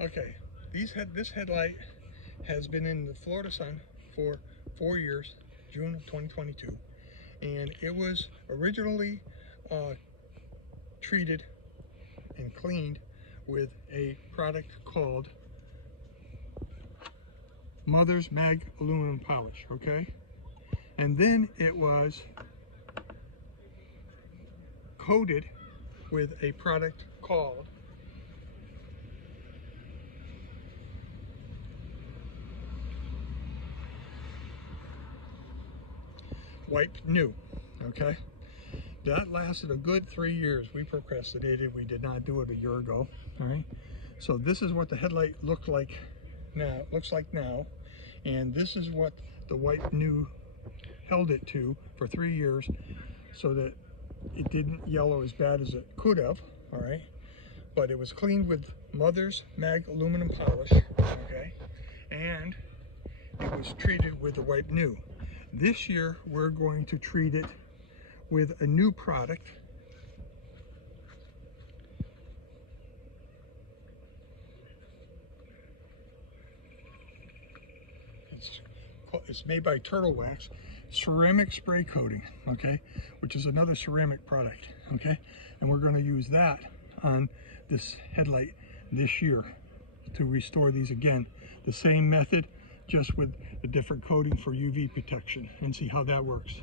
Okay, this headlight has been in the Florida sun for 4 years, June of 2022, and it was originally treated and cleaned with a product called Mother's Mag aluminum polish. Okay, and then it was coated with a product called Wipe New. Okay, that lasted a good 3 years. We procrastinated. We did not do it a year ago. All right, so this is what the headlight looks like now, and this is what the Wipe New held it to for 3 years, so that it didn't yellow as bad as it could have. All right, but it was cleaned with Mother's Mag aluminum polish. Okay, and it was treated with the Wipe New. This year we're going to treat it with a new product. It's made by Turtle Wax ceramic spray coating, okay, which is another ceramic product. Okay, and we're going to use that on this headlight this year to restore these again. The same method, just with a different coating for UV protection, and see how that works.